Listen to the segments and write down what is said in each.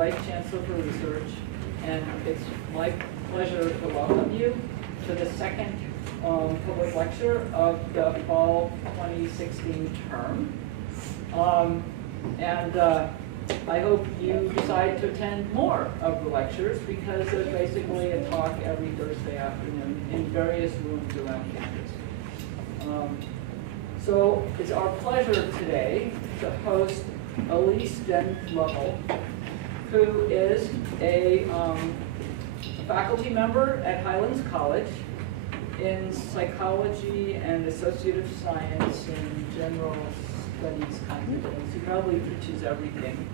Vice Chancellor for Research, and it's my pleasure to welcome you to the second public lecture of the fall 2016 term. I hope you decide to attend more of the lectures, because there's basically a talk every Thursday afternoon in various rooms around campus. So it's our pleasure today to host Elyse Lovell, who is a faculty member at Highlands College in psychology and associative science and general studies kind of things. He probably teaches everything.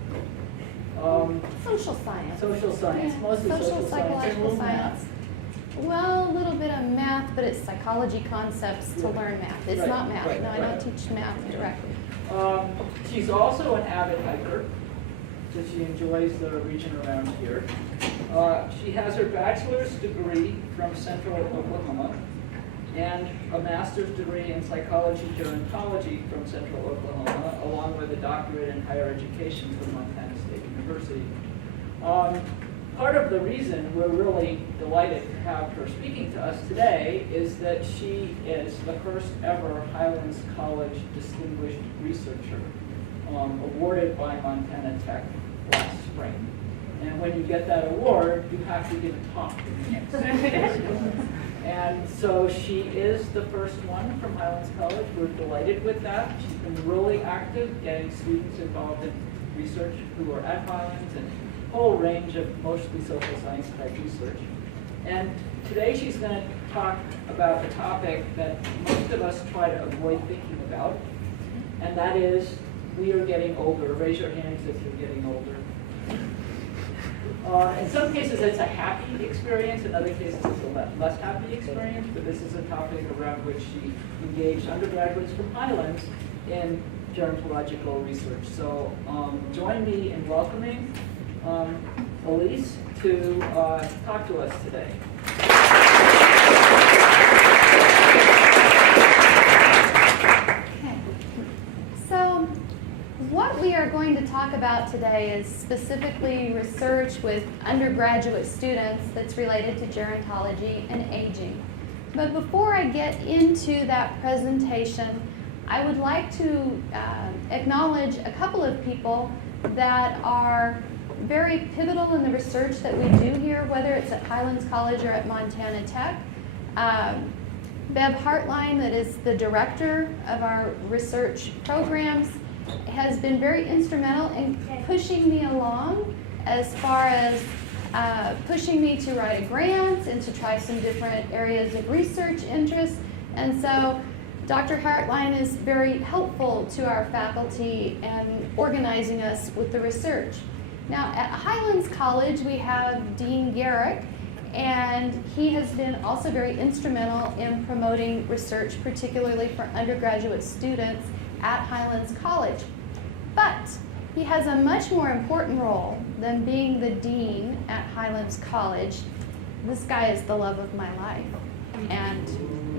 Social science. Social science, Yeah. mostly social science. Psychological science. Well, a little bit of math, but it's psychology concepts to learn math. It's not math. No, I don't teach math directly. She's also an avid hiker, so she enjoys the region around here. She has her bachelor's degree from Central Oklahoma and a master's degree in psychology gerontology from Central Oklahoma, along with a doctorate in higher education from Montana State University. Part of the reason we're really delighted to have her speaking to us today is that she is the first ever Highlands College Distinguished Researcher, awarded by Montana Tech last spring. And when you get that award, you have to give a talk in the next. And so she is the first one from Highlands College. We're delighted with that. She's been really active, getting students involved in research who are at Highlands, and a whole range of mostly social science type research. And today she's going to talk about a topic that most of us try to avoid thinking about, and that is, we are getting older. Raise your hands if you're getting older. In some cases it's a happy experience, in other cases it's a less happy experience, but this is a topic around which she engaged undergraduates from Highlands in gerontological research. So join me in welcoming Elyse to talk to us today. Okay. So what we are going to talk about today is specifically research with undergraduate students that's related to gerontology and aging. But before I get into that presentation, I would like to acknowledge a couple of people that are very pivotal in the research that we do here, whether it's at Highlands College or at Montana Tech. Bev Hartline, that is the director of our research programs, has been very instrumental in pushing me along as far as pushing me to write a grant and to try some different areas of research interest. And so Dr. Hartline is very helpful to our faculty and organizing us with the research. Now at Highlands College we have Dean Garrick, and he has been also very instrumental in promoting research, particularly for undergraduate students at Highlands College. But he has a much more important role than being the dean at Highlands College. This guy is the love of my life. And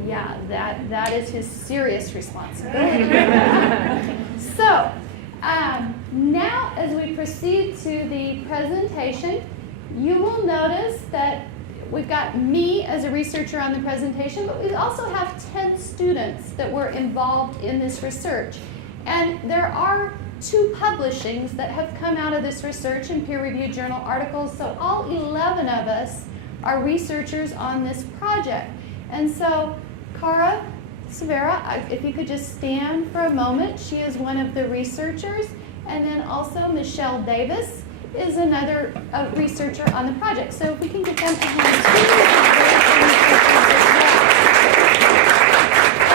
yeah, that is his serious responsibility. So now as we proceed to the presentation, you will notice that we've got me as a researcher on the presentation, but we also have 10 students that were involved in this research. And there are 2 publishings that have come out of this research in peer-reviewed journal articles, so all 11 of us are researchers on this project. And so Cara Severa, if you could just stand for a moment, she is one of the researchers, and then also Michelle Davis is another researcher on the project. So if we can get them a hand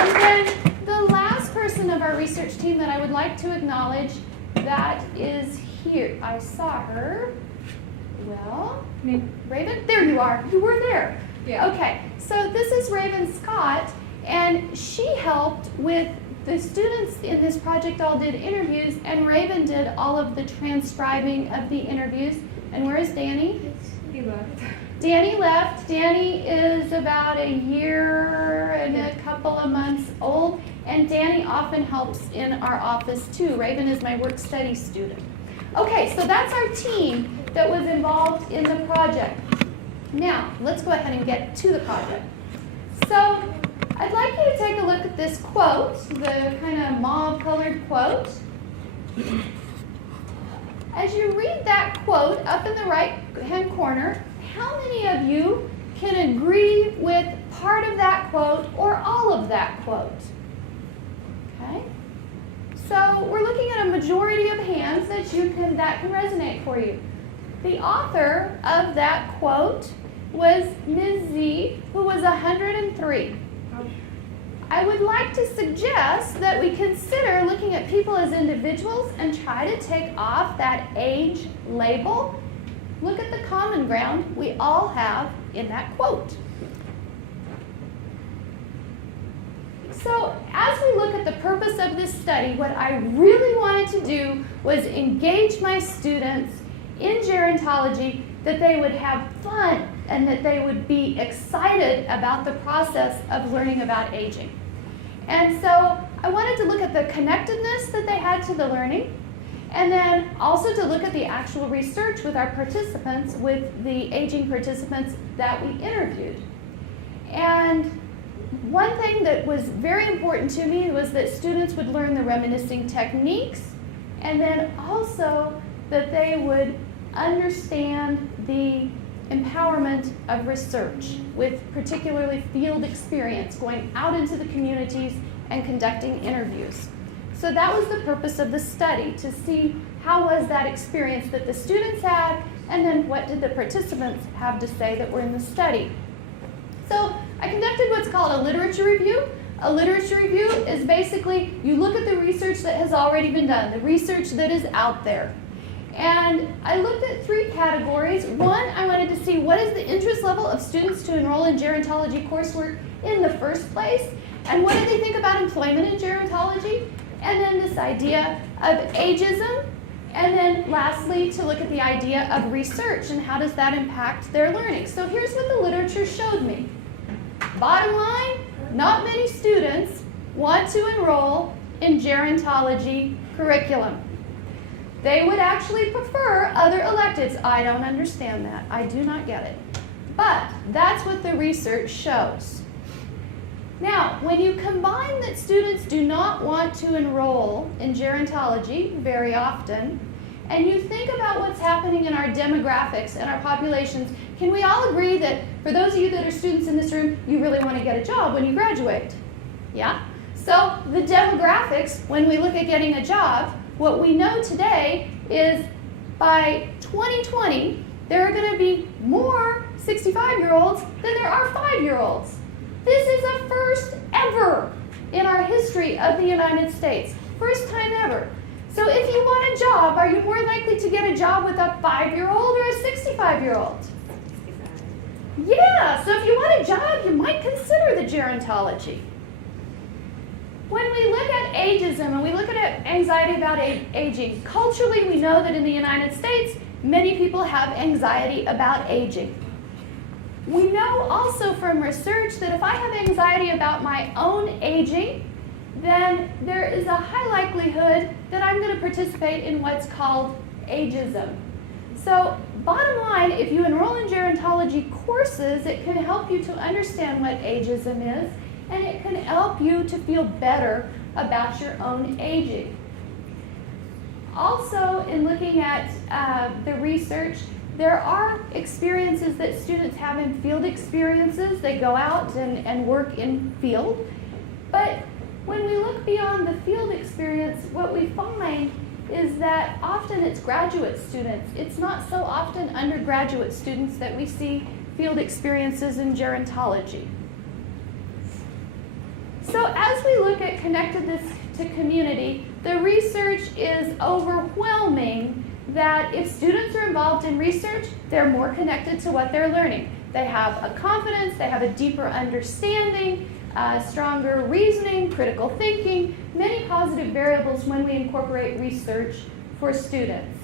too. And then the last person of our research team that I would like to acknowledge, that is here. I saw her. Well, Raven, there you are. You were there. Yeah. Okay, so this is Raven Scott, and she helped with the students in this project all did interviews, and Raven did all of the transcribing of the interviews. And where is Danny? He left. Danny left. Danny is about a year and a couple of months old, and Danny often helps in our office too. Raven is my work study student. Okay, so that's our team that project. Now, let's go ahead and get to the project. So, I'd like you to take a look at this quote, the kind of mauve-colored quote. As you read that quote up in the right-hand corner, how many of you can agree with part of that quote or all of that quote? Okay? So we're looking at a majority of hands that can resonate for you. The author of that quote was Ms. Z, who was 103. I would like to suggest that we consider looking at people as individuals and try to take off that age label. Look at the common ground we all have in that quote. So as we look at the purpose of this study, what I really wanted to do was engage my students in gerontology, that they would have fun and that they would be excited about the process of learning about aging. And so I wanted to look at the connectedness that they had to the learning, and then also to look at the actual research with our participants, with the aging participants that we interviewed. And one thing that was very important to me was that students would learn the reminiscing techniques, and then also that they would understand the empowerment of research with particularly field experience, going out into the communities and conducting interviews. So that was the purpose of the study, to see how was that experience that the students had, and then what did the participants have to say that were in the study. So I conducted what's called a literature review. A literature review is basically you look at the research that has already been done, the research that is out there. And I looked at 3 categories. One, I wanted to see what is the interest level of students to enroll in gerontology coursework in the first place, and what do they think about employment in gerontology, and then this idea of ageism, and then lastly to look at the idea of research and how does that impact their learning. So here's what the literature showed me. Bottom line, not many students want to enroll in gerontology curriculum. They would actually prefer other electives. I don't understand that. I do not get it. But that's what the research shows. Now, when you combine that students do not want to enroll in gerontology very often, and you think about what's happening in our demographics and our populations, can we all agree that for those of you that are students in this room, you really want to get a job when you graduate? Yeah? So the demographics, when we look at getting a job, what we know today is by 2020, there are going to be more 65-year-olds than there are 5-year-olds. This is a first ever in our history of the United States. First time ever. So if you want a job, are you more likely to get a job with a 5-year-old or a 65-year-old? Yeah, so if you want a job, you might consider the gerontology. When we look at ageism and we look at anxiety about aging, culturally we know that in the United States, many people have anxiety about aging. We know also from research that if I have anxiety about my own aging, then there is a high likelihood that I'm going to participate in what's called ageism. So bottom line, if you enroll in gerontology courses, it can help you to understand what ageism is, and it can help you to feel better about your own aging. Also, in looking at the research, there are experiences that students have in field experiences. They go out and work in field. But when we look beyond the field experience, what we find is that often it's graduate students. It's not so often undergraduate students that we see field experiences in gerontology. So as we look at connectedness to community, the research is overwhelming that if students are involved in research, they're more connected to what they're learning. They have a confidence, they have a deeper understanding, stronger reasoning, critical thinking, many positive variables when we incorporate research for students.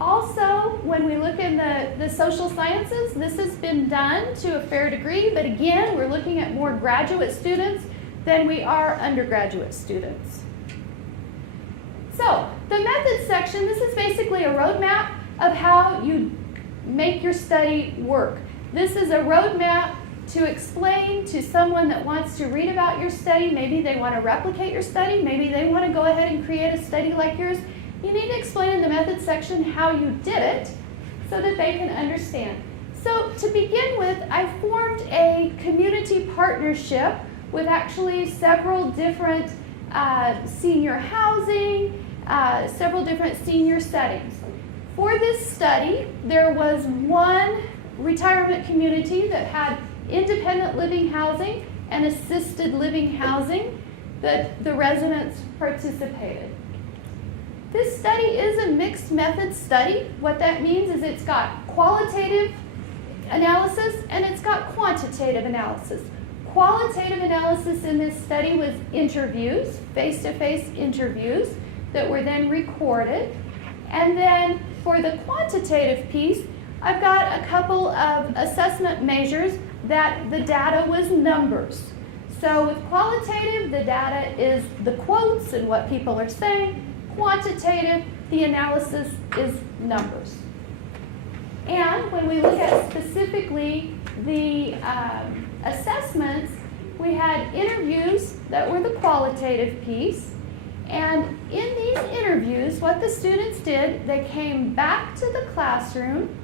Also, when we look in the social sciences, this has been done to a fair degree, but again, we're looking at more graduate students than we are undergraduate students. So, the methods section, this is basically a roadmap of how you make your study work. This is a roadmap to explain to someone that wants to read about your study. Maybe they want to replicate your study. Maybe they want to go ahead and create a study like yours. You need to explain in the methods section how you did it so that they can understand. So to begin with, I formed a community partnership with actually several different senior housing, several different senior settings. For this study, there was one retirement community that had independent living housing and assisted living housing that the residents participated. This study is a mixed method study. What that means is it's got qualitative analysis and it's got quantitative analysis. Qualitative analysis in this study was interviews, face-to-face interviews that were then recorded. And then for the quantitative piece, I've got a couple of assessment measures that the data was numbers. So with qualitative, the data is the quotes and what people are saying. Quantitative, the analysis is numbers. And when we look at specifically the assessments, we had interviews that were the qualitative piece. And in these interviews, what the students did, they came back to the classroom.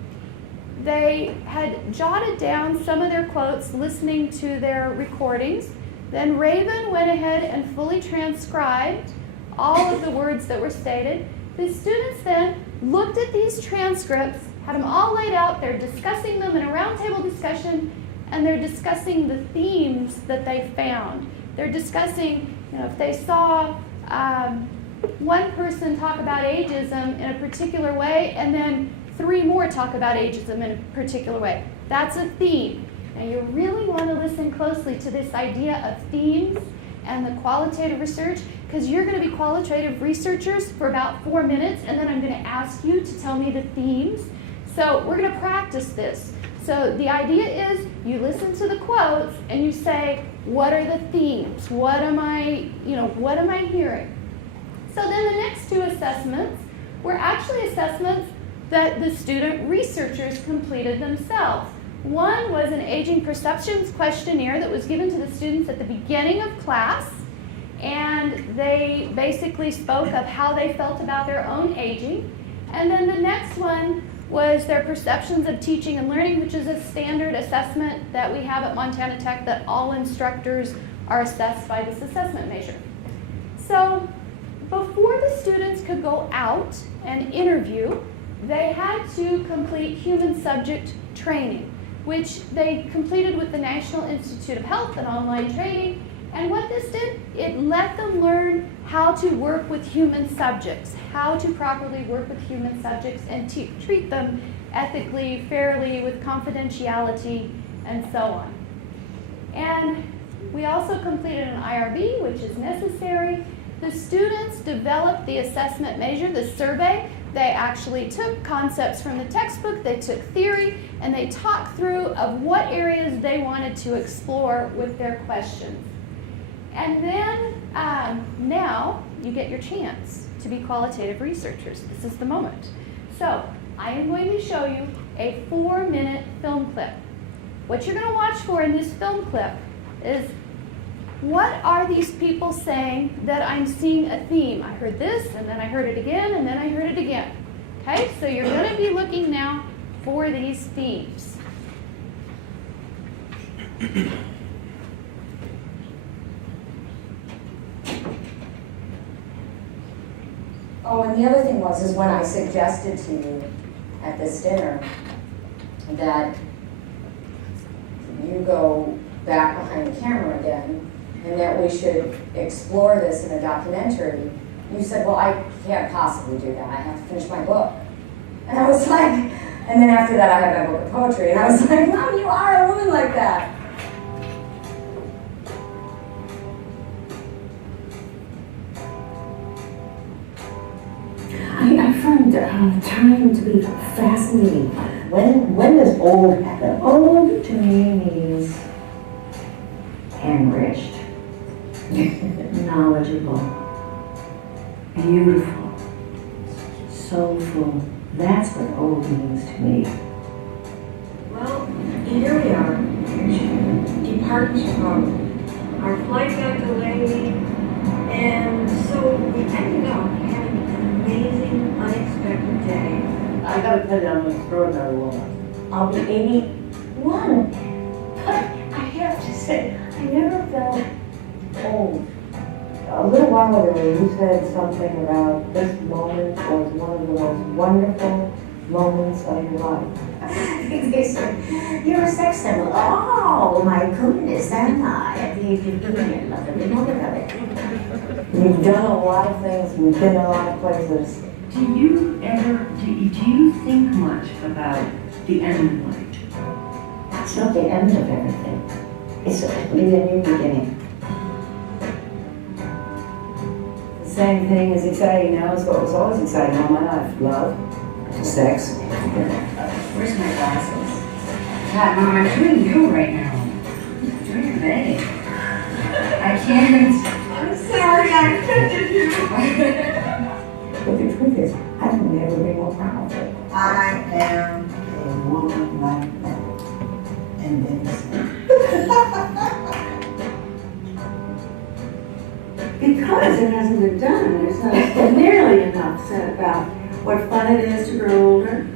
They had jotted down some of their quotes listening to their recordings. Then Raven went ahead and fully transcribed all of the words that were stated. The students then looked at these transcripts, had them all laid out, they're discussing them in a roundtable discussion, and they're discussing the themes that they found. They're discussing, if they saw one person talk about ageism in a particular way, and then 3 more talk about ageism in a particular way. That's a theme. Now you really want to listen closely to this idea of themes and the qualitative research, because you're going to be qualitative researchers for about 4 minutes, and then I'm going to ask you to tell me the themes. So we're going to practice this. So the idea is you listen to the quotes and you say, what are the themes? What am I hearing? So then the next 2 assessments were actually assessments that the student researchers completed themselves. One was an aging perceptions questionnaire that was given to the students at the beginning of class, and they basically spoke of how they felt about their own aging. And then the next one was their perceptions of teaching and learning, which is a standard assessment that we have at Montana Tech that all instructors are assessed by this assessment measure. So before the students could go out and interview, they had to complete human subject training, which they completed with the National Institute of Health and online training. And what this did, it let them learn how to work with human subjects, how to properly work with human subjects and treat them ethically, fairly, with confidentiality, and so on. And we also completed an IRB, which is necessary. The students developed the assessment measure, the survey. They actually took concepts from the textbook, they took theory, and they talked through of what areas they wanted to explore with their questions. And then now you get your chance to be qualitative researchers. This is the moment. So I am going to show you a 4-minute film clip. What you're going to watch for in this film clip is, what are these people saying that I'm seeing a theme? I heard this, and then I heard it again, and then I heard it again. Okay, so you're going to be looking now for these themes. Oh, and the other thing was when I suggested to you at this dinner that you go back behind the camera again, and that we should explore this in a documentary, you said, well, I can't possibly do that. I have to finish my book. And I was like, and then after that I had my book of poetry, and I was like, Mom, you are a woman like that. I find time to be fascinating. When does old happen? Old to me means enriched, knowledgeable, beautiful, soulful. That's what old means to me. here we are, departing Chicago. Our flight got delayed, and so we ended up having an amazing, unexpected day. I gotta tell you, I'm an extraordinary woman. I'll be 81. But I have to say, I never felt old. A little while ago, you said something about this moment was one of the most wonderful moments of your life. They said, you're a sex symbol. Oh, my goodness, am I? You've been in love every moment of it. You've done a lot of things, you've been a lot of places. Do you think much about the end of life? It's not the end of everything. It's a new beginning. The same thing is exciting now as what was always exciting all my life. Love, sex. Where's my glasses? God, Mom, I'm doing you right now. I'm doing your babe. I can't. I'm sorry, I offended you. But the truth is, I will never be more proud of it. I am a woman like that. And then Because it hasn't been done, there's not nearly enough said about what fun it is to grow older.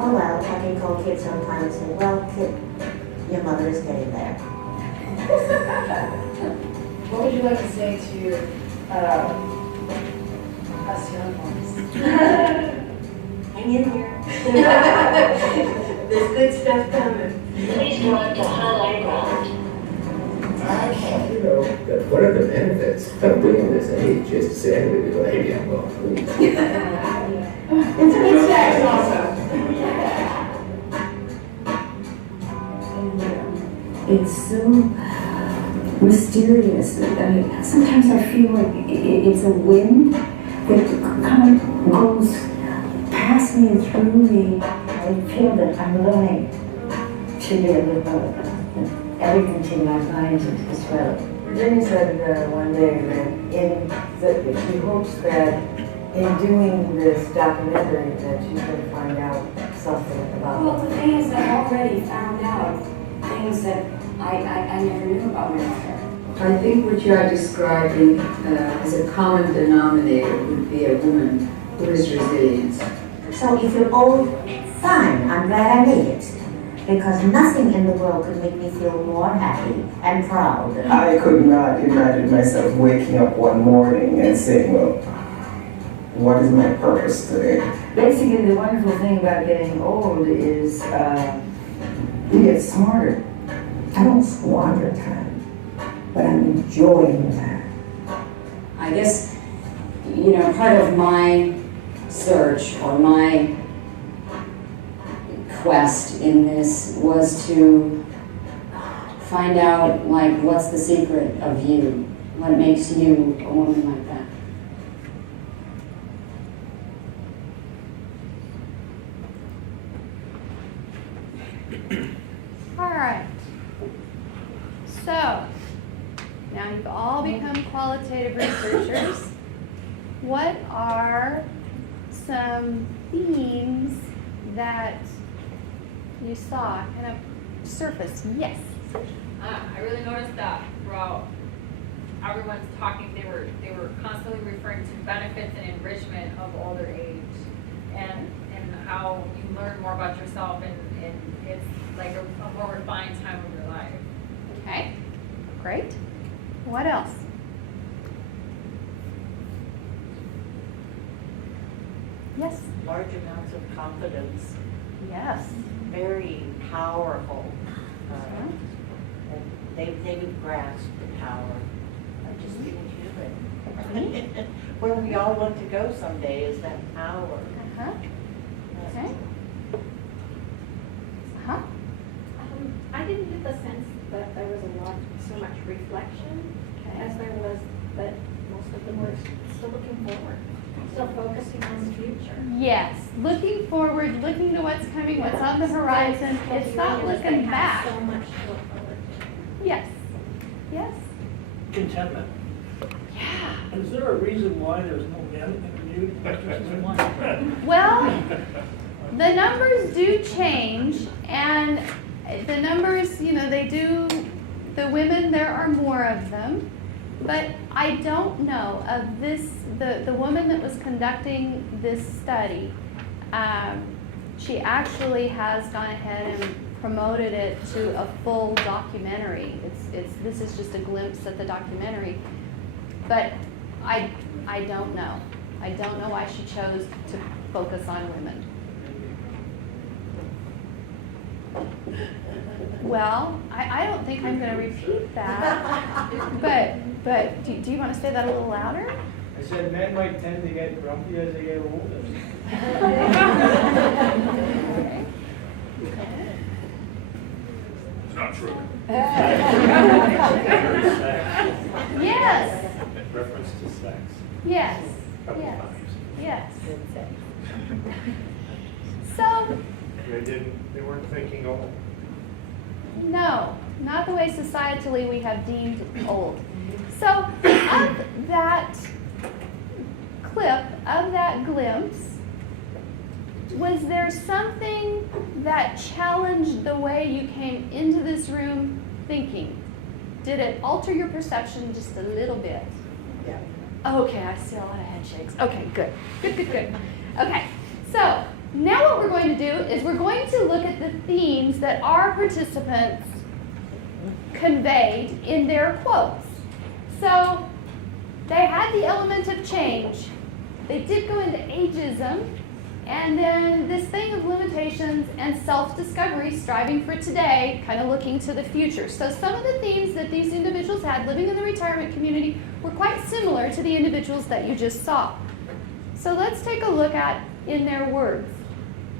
Oh, well, I can call kids sometimes and say, well, kid, your mother is getting there. What would you like to say to us young ones? Hang in here. There's good stuff coming. Please go on to Highland Ground. You know, what are the benefits of being at this age? Just to say, I'm going to go, hey, I'm well, please. It's a good sex also. It's so mysterious. I mean, sometimes I feel like it's a wind that kind of goes past me and through me. I feel that I'm learning to live with everything to my mind as well. Virginia said one day that she hopes that in doing this documentary that she's going to find out something about Well, the thing is that I already found out things that I never knew about my mother. I think what you are describing as a common denominator would be a woman who is resilient. So if you're old, fine, I'm glad I made it. Because nothing in the world could make me feel more happy and proud. I could not imagine myself waking up one morning and saying, well, what is my purpose today? Basically, the wonderful thing about getting old is you get smarter. I don't squander time, but I'm enjoying that. I guess, part of my search or my quest in this was to find out, what's the secret of you? What makes you a woman like that? All right. So, now you've all become qualitative researchers. What are some themes that you saw kind of surface? Yes. I really noticed that throughout everyone's talking, they were constantly referring to benefits and enrichment of older age, and how you learn more about yourself, and it's like a more refined time of your life. Okay, great. What else? Yes. Large amounts of confidence. Yes. Very powerful. And they would grasp the power of just being human. Where we all want to go someday is that power. Okay. I didn't get the sense that there was so much reflection as there was that most of them were still looking forward, still focusing on the future. Yes, looking forward, looking to what's coming, what's on the horizon. It's not looking back. So much to look forward to. Yes. Yes. Contentment. Yeah. Is there a reason why there's no men interviewed? Well, the numbers do change, and The numbers, they do, the women, there are more of them. But I don't know of this, the woman that was conducting this study, she actually has gone ahead and promoted it to a full documentary. This is just a glimpse at the documentary. But I don't know. I don't know why she chose to focus on women. Well, I don't think I'm going to repeat that. But do you want to say that a little louder? I said men might tend to get grumpy as they get older. It's not true. Yes. Reference to sex. Yes. Couple Yes. times. Yes. So, They weren't thinking old. no, not the way societally we have deemed old. So, of that clip, of that glimpse, was there something that challenged the way you came into this room thinking? Did it alter your perception just a little bit? Yeah. Okay, I see a lot of head shakes. Okay, good. Good. Okay, so now what we're going to do is we're going to look at the themes that our participants conveyed in their quotes. So they had the element of change. They did go into ageism, and then this thing of limitations and self-discovery, striving for today, kind of looking to the future. So some of the themes that these individuals had living in the retirement community were quite similar to the individuals that you just saw. So let's take a look at in their words.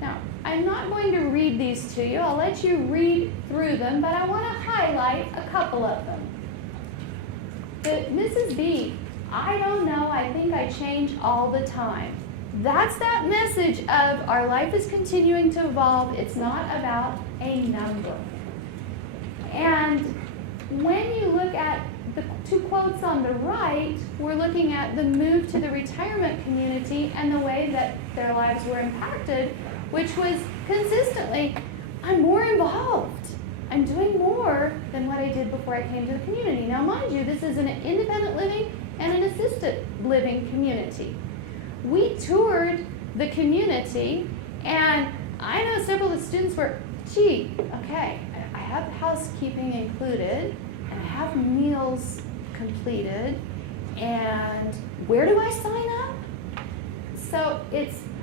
Now, I'm not going to read these to you. I'll let you read through them, but I want to highlight a couple of them. Mrs. B, I don't know, I think I change all the time. That's that message of our life is continuing to evolve. It's not about a number. And when you look at the two quotes on the right, we're looking at the move to the retirement community and the way that their lives were impacted, which was consistently, I'm more involved. I'm doing more than what I did before I came to the community. Now, mind you, this is an independent living and an assisted living community. We toured the community, and I know several of the students were, gee, okay, I have housekeeping included, and I have meals completed, and where do I sign up? So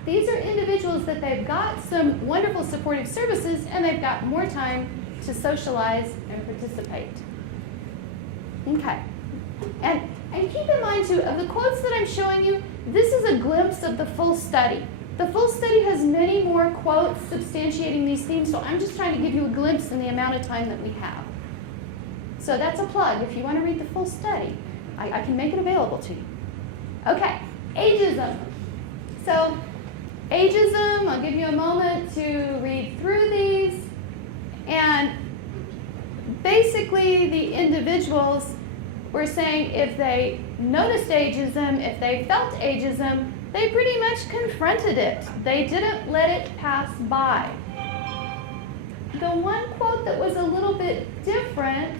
these are individuals that they've got some wonderful supportive services, and they've got more time to socialize and participate. Okay. And keep in mind, too, of the quotes that I'm showing you, this is a glimpse of the full study. The full study has many more quotes substantiating these themes, so I'm just trying to give you a glimpse in the amount of time that we have. So that's a plug. If you want to read the full study, I can make it available to you. Okay, ageism. So ageism, I'll give you a moment to read through these. And basically the individuals were saying if they noticed ageism, if they felt ageism, they pretty much confronted it. They didn't let it pass by. The one quote that was a little bit different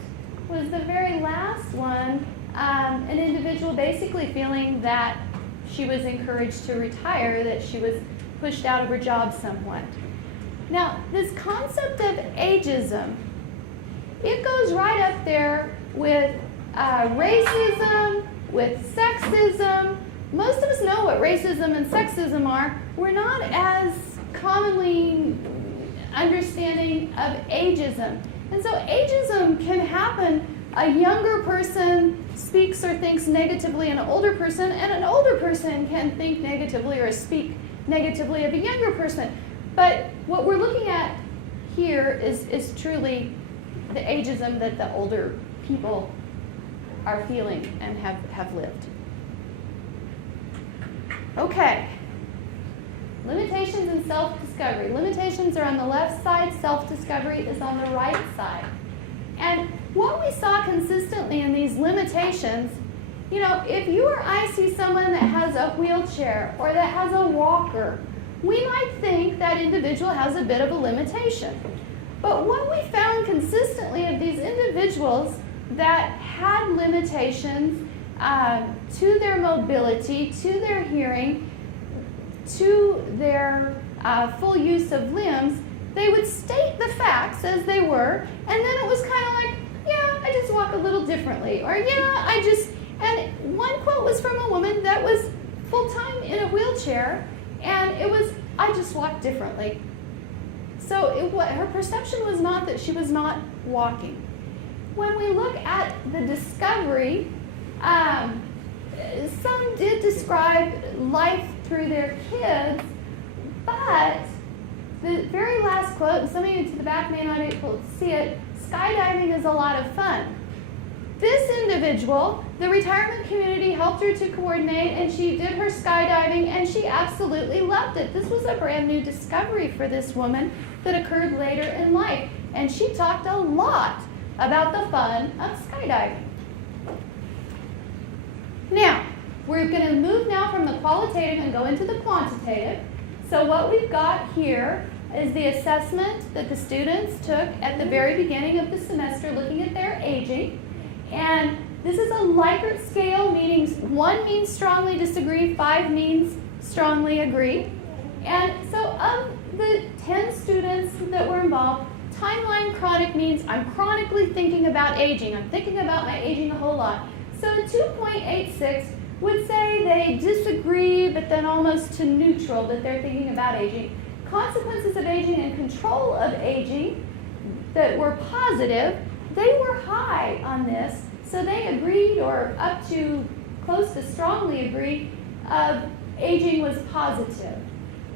was the very last one, an individual basically feeling that she was encouraged to retire, that she was pushed out of her job somewhat. Now, this concept of ageism, it goes right up there with racism, with sexism. Most of us know what racism and sexism are. We're not as commonly understanding of ageism. And so ageism can happen. A younger person speaks or thinks negatively of an older person, and an older person can think negatively or speak negatively of a younger person. But what we're looking at here is truly the ageism that the older people are feeling and have lived. Okay. Limitations and self-discovery. Limitations are on the left side, self-discovery is on the right side. And what we saw consistently in these limitations, you know, if you or I see someone that has a wheelchair or that has a walker, we might think that individual has a bit of a limitation. But what we found consistently of these individuals that had limitations to their mobility, to their hearing, to their full use of limbs, they would state the facts as they were, and then it was kind of like, yeah, I just walk a little differently, or yeah, and one quote was from a woman that was full-time in a wheelchair, and it was, I just walk differently. So her perception was not that she was not walking. When we look at the discovery, some did describe life through their kids, but the very last quote, and some of you to the back may not be able to see it, skydiving is a lot of fun. This individual, the retirement community helped her to coordinate, and she did her skydiving, and she absolutely loved it. This was a brand new discovery for this woman that occurred later in life, and she talked a lot about the fun of skydiving. Now, we're going to move now from the qualitative and go into the quantitative. So what we've got here is the assessment that the students took at the very beginning of the semester looking at their aging. And this is a Likert scale, meaning 1 means strongly disagree, 5 means strongly agree. And so of the 10 students that were involved, timeline chronic means I'm chronically thinking about aging. I'm thinking about my aging a whole lot. So 2.86 would say they disagree, but then almost to neutral, that they're thinking about aging. Consequences of aging and control of aging that were positive, they were high on this, so they agreed, or up to close to strongly agree, aging was positive.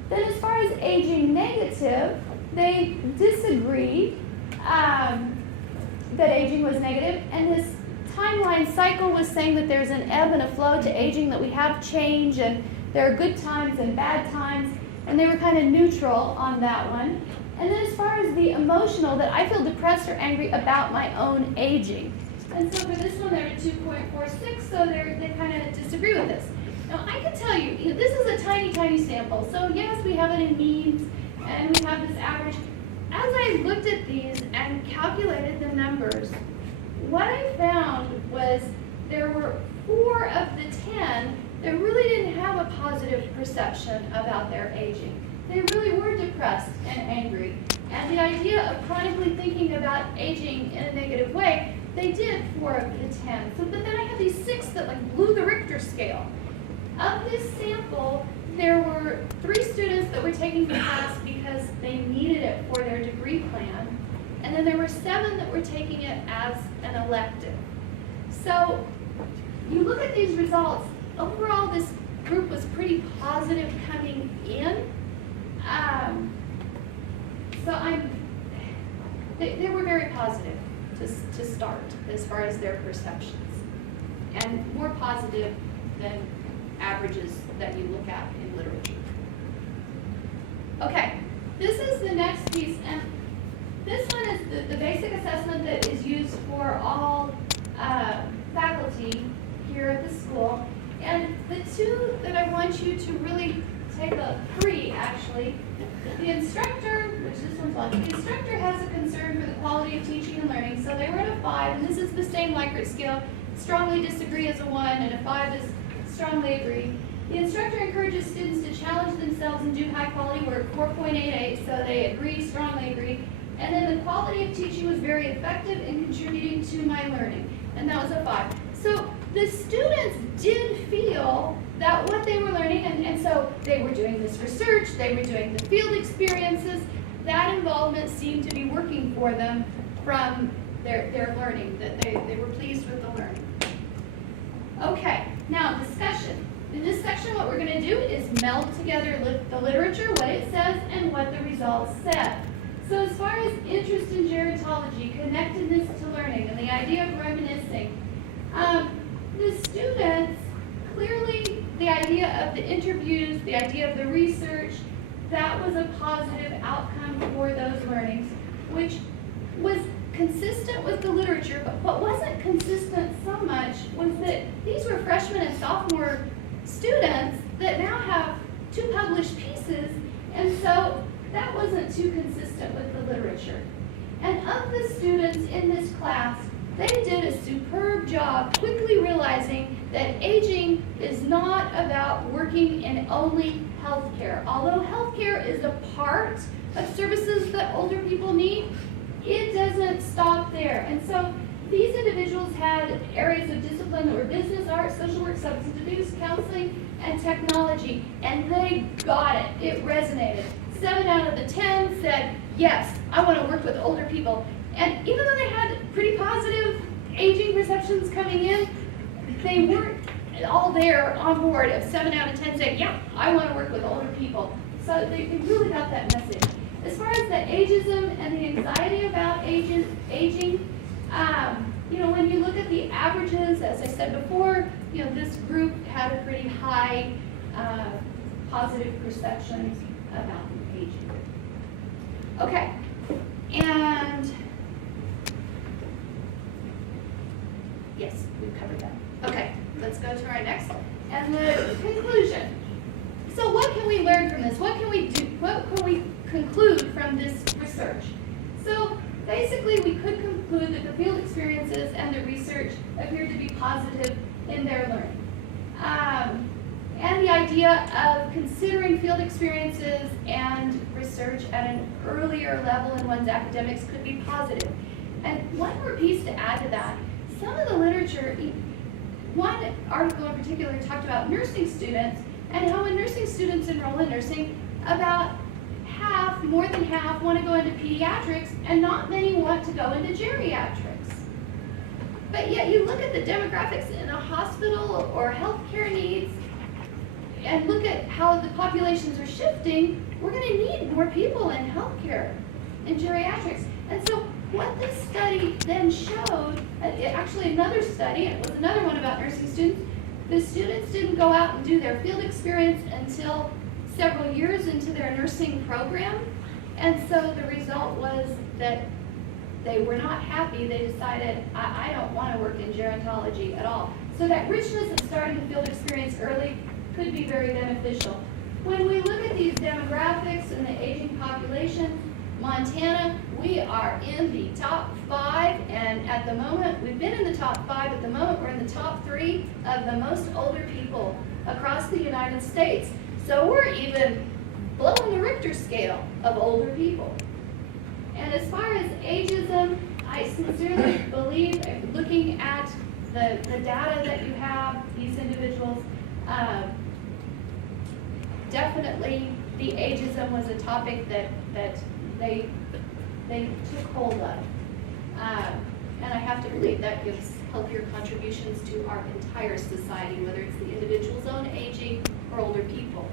Then as far as aging negative, they disagreed that aging was negative, and this timeline cycle was saying that there's an ebb and a flow to aging, that we have change, and there are good times and bad times, and they were kind of neutral on that one. And then as far as the emotional, that I feel depressed or angry about my own aging. And so for this one, they're at 2.46, so they kind of disagree with this. Now, I can tell you, this is a tiny, tiny sample. So yes, we have it in means, and we have this average. As I looked at these and calculated the numbers, what I found was there were 4 of the 10 that really didn't have a positive perception about their aging. They really were depressed and angry. And the idea of chronically thinking about aging in a negative way, they did 4 of the 10. So, but then I had these 6 that like blew the Richter scale. Of this sample, there were 3 students that were taking the class because they needed it for their degree plan. And then there were 7 that were taking it as an elective. So you look at these results, overall this group was pretty positive coming in. They were very positive to start as far as their perceptions, and more positive than averages that you look at in literature. Okay, this is the next piece, and this one is the basic assessment that is used for all faculty here at the school. And the 2 that I want you to really take 3 actually. The instructor, which this one's on, the instructor has a concern for the quality of teaching and learning, so they were at a 5, and this is the same Likert scale. Strongly disagree is a 1, and a 5 is strongly agree. The instructor encourages students to challenge themselves and do high quality work, 4.88, so they agree, strongly agree. And then the quality of teaching was very effective in contributing to my learning, and that was a 5. So the students did feel that what they were learning, and so they were doing this research, they were doing the field experiences, that involvement seemed to be working for them from their learning, that they were pleased with the learning. Okay, now discussion. In this section, what we're going to do is meld together the literature, what it says, and what the results said. So as far as interest in gerontology, connectedness to learning, and the idea of reminiscing, the students, clearly the idea of the interviews, the idea of the research, that was a positive outcome for those learnings, which was consistent with the literature, but what wasn't consistent so much was that these were freshman and sophomore students that now have 2 published pieces, and so that wasn't too consistent with the literature. And of the students in this class, they did a superb job quickly realizing that aging is not about working in only healthcare. Although healthcare is a part of services that older people need, it doesn't stop there. And so these individuals had areas of discipline that were business, art, social work, substance abuse, counseling, and technology, and they got it. It resonated. 7 out of the 10 said, yes, I want to work with older people. And even though they had pretty positive aging perceptions coming in, they weren't all there on board of 7 out of 10 saying, yeah, I want to work with older people. So they really got that message. As far as the ageism and the anxiety about aging, when you look at the averages, as I said before, this group had a pretty high positive perceptions about aging. Okay, and yes, we've covered that. Okay, let's go to our next and the conclusion. So what can we learn from this? What can we do? What can we conclude from this research? So basically, we could conclude that the field experiences and the research appear to be positive in their learning. And the idea of considering field experiences and research at an earlier level in one's academics could be positive. And one more piece to add to that, some of the literature, one article in particular talked about nursing students and how when nursing students enroll in nursing, about half, more than half, want to go into pediatrics and not many want to go into geriatrics. But yet you look at the demographics in a hospital or healthcare needs and look at how the populations are shifting, we're going to need more people in healthcare, in geriatrics. And so what this study then showed, actually another study, it was another one about nursing students, the students didn't go out and do their field experience until several years into their nursing program. And so the result was that they were not happy. They decided, I don't want to work in gerontology at all. So that richness of starting the field experience early could be very beneficial. When we look at these demographics and the aging population, Montana, we are in the top 5, and at the moment, we've been in the top 5, at the moment we're in the top 3 of the most older people across the United States. So we're even blowing the Richter scale of older people. And as far as ageism, I sincerely believe, looking at the data that you have, these individuals, definitely the ageism was a topic that they took hold of. And I have to believe that gives healthier contributions to our entire society, whether it's the individual's own aging or older people.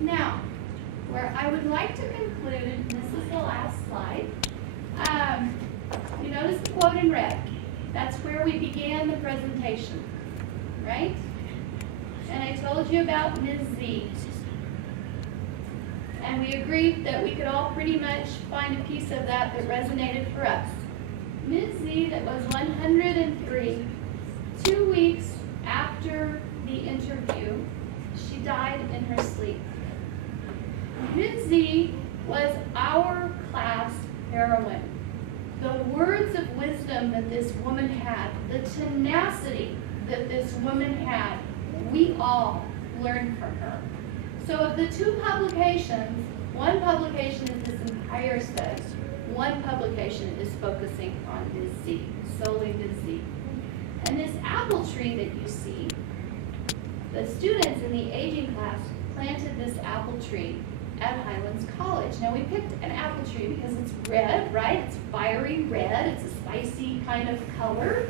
Now, where I would like to conclude, and this is the last slide, you notice the quote in red. That's where we began the presentation, right? And I told you about Ms. Z. And we agreed that we could all pretty much find a piece of that resonated for us. Ms. Z, that was 103, 2 weeks after the interview, she died in her sleep. Ms. Z was our class heroine. The words of wisdom that this woman had, the tenacity that this woman had, we all learned from her. So of the 2 publications, one publication is this entire study. One publication is focusing on Ms. Z, solely Ms. Z. And this apple tree that you see, the students in the aging class planted this apple tree at Highlands College. Now we picked an apple tree because it's red, right? It's fiery red, it's a spicy kind of color.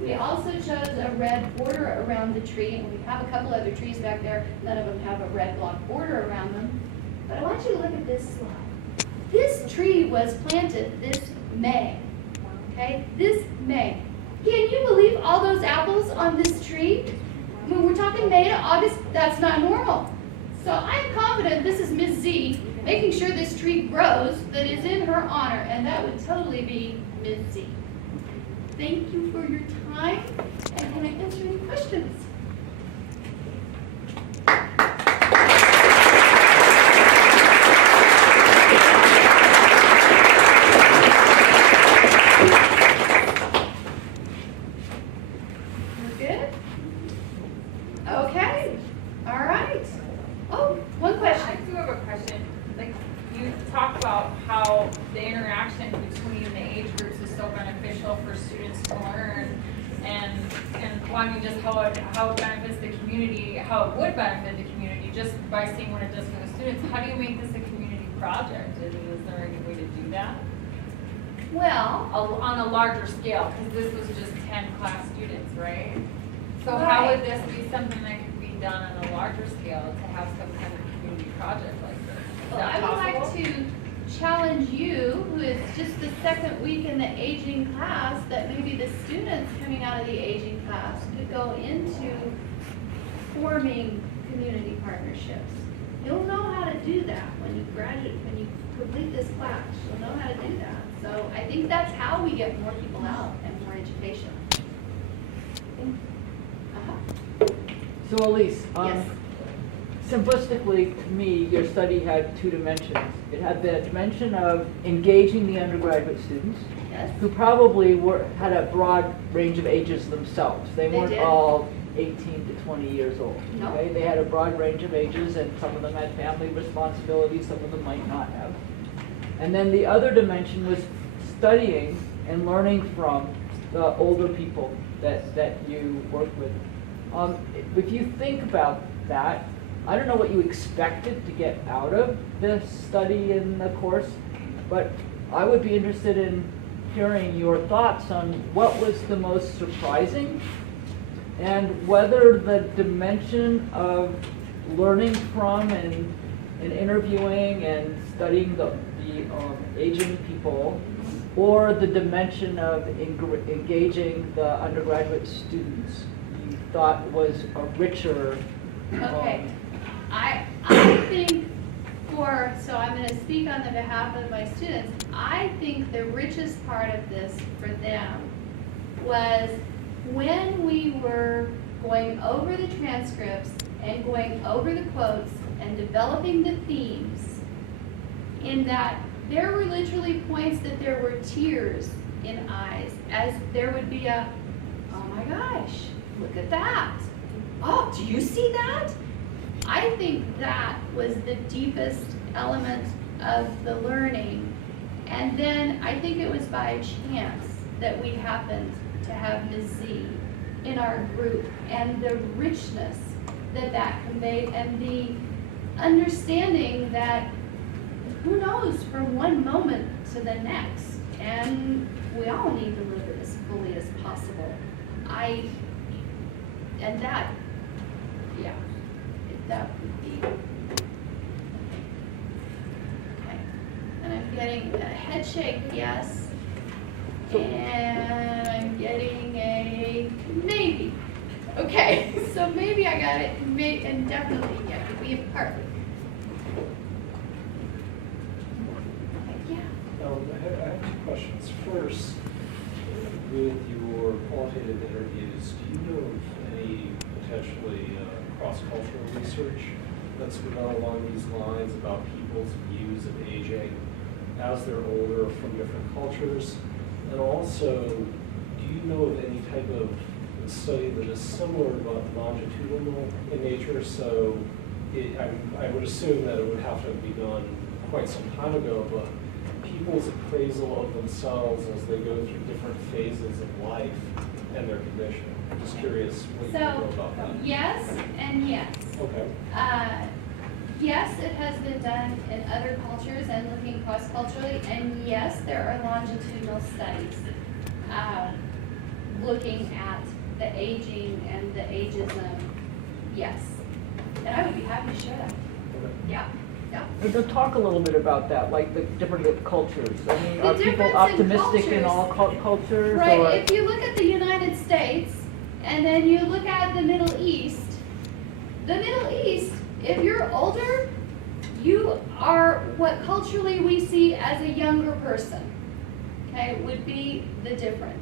We also chose a red border around the tree, and we have a couple other trees back there. None of them have a red block border around them. But I want you to look at this slide. This tree was planted this May, okay? This May. Can you believe all those apples on this tree? When we're talking May to August, that's not normal. So I'm confident this is Ms. Z making sure this tree grows that is in her honor, and that would totally be Ms. Z. Thank you for your time, and can I answer any questions? talk about how the interaction between the age groups is so beneficial for students to learn, and well, I mean, just how it benefits the community, how it would benefit the community just by seeing what it does for the students. How do you make this a community project? Is there any way to do that? Well, On a larger scale, because this was just 10 class students, right? So how would this be something that could be done on a larger scale to have some kind of community project like this? Is well, that I would like possible? to challenge you, who is just the second week in the aging class, that maybe the students coming out of the aging class could go into forming community partnerships. You'll know how to do that when you graduate, when you complete this class. You'll know how to do that. So I think that's how we get more people out and more education. So Elyse, Yes. simplistically, to me, your study had two dimensions. It had the dimension of engaging the undergraduate students, Yes. who probably had a broad range of ages themselves. They They weren't did. all 18 to 20 years old. No. Okay? They had a broad range of ages, and some of them had family responsibilities, some of them might not have. And then the other dimension was studying and learning from the older people that you work with. If you think about that, I don't know what you expected to get out of this study in the course, but I would be interested in hearing your thoughts on what was the most surprising, and whether the dimension of learning from and interviewing and studying the aging people, or the dimension of engaging the undergraduate students you thought was a richer. Okay. I think so I'm going to speak on the behalf of my students. I think the richest part of this for them was when we were going over the transcripts and going over the quotes and developing the themes, in that there were literally points that there were tears in eyes, as there would be a, oh my gosh, look at that. Oh, do you see that? I think that was the deepest element of the learning. And then I think it was by chance that we happened to have Ms. Z in our group, and the richness that conveyed, and the understanding that who knows from one moment to the next, and we all need to live it as fully as possible. That would be, okay. And I'm getting a head shake, yes. And I'm getting a maybe. Okay, so maybe I got it, and definitely, yeah, we have partly. I have two questions. First, with your qualitative interviews, do you know of any potentially cross-cultural research that's been done along these lines about people's views of aging as they're older from different cultures? And also, do you know of any type of study that is similar but longitudinal in nature? So I would assume that it would have to be done quite some time ago, but people's appraisal of themselves as they go through different phases of life and their condition. I'm just curious what you know about that. Yes and yes. Okay. Yes, it has been done in other cultures and looking cross-culturally, and yes, there are longitudinal studies looking at the aging and the ageism. Yes, and I would be happy to share that. Yeah. Yeah. So talk a little bit about that, like the different cultures. I mean, The are people difference in optimistic in cultures. all cultures? Right, Or? if you look at the United States, and then you look at the Middle East, if you're older, you are what culturally we see as a younger person, okay, would be the difference.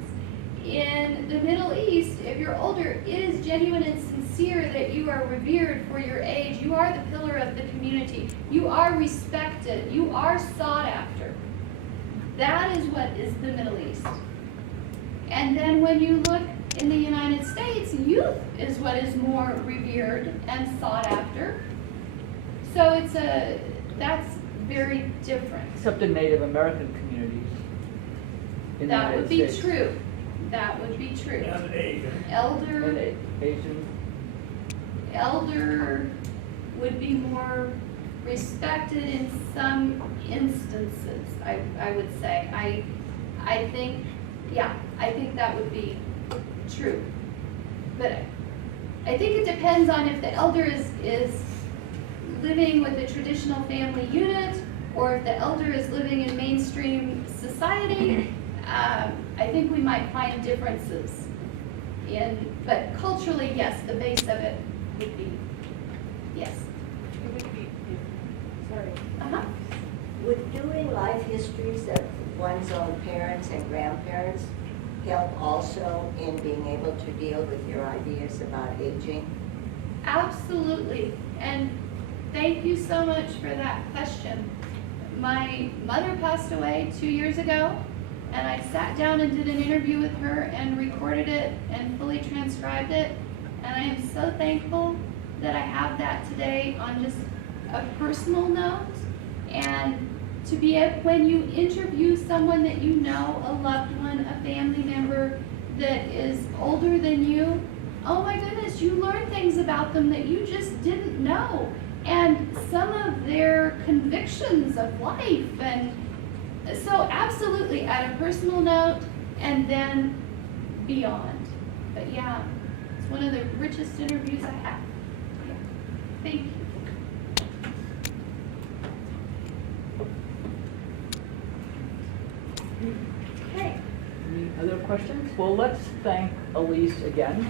In the Middle East, if you're older, it is genuine and sincere that you are revered for your age. You are the pillar of the community. You are respected. You are sought after. That is what is the Middle East. And then when you look in the United States, youth is what is more revered and sought after. So that's very different. Except in Native American communities in the That United would be States. true. That would be true. And Asian. Elder. And Asian. Elder would be more respected in some instances, I would say. I think, yeah, I think that would be true. But I think it depends on if the elder is living with a traditional family unit or if the elder is living in mainstream society. I think we might find differences but culturally, yes, the base of it would be, yes. It would be, sorry. Uh-huh. Would doing life histories of one's own parents and grandparents help also in being able to deal with your ideas about aging? Absolutely, and thank you so much for that question. My mother passed away 2 years ago, and I sat down and did an interview with her and recorded it and fully transcribed it, and I am so thankful that I have that today on just a personal note. And to be able, when you interview someone that you know, a loved one, a family member that is older than you, oh my goodness, you learn things about them that you just didn't know. And some of their convictions of life. And so absolutely at a personal note and then beyond. But yeah, it's one of the richest interviews I have. Yeah. Thank you. Okay. Any other questions? Well, let's thank Elyse again.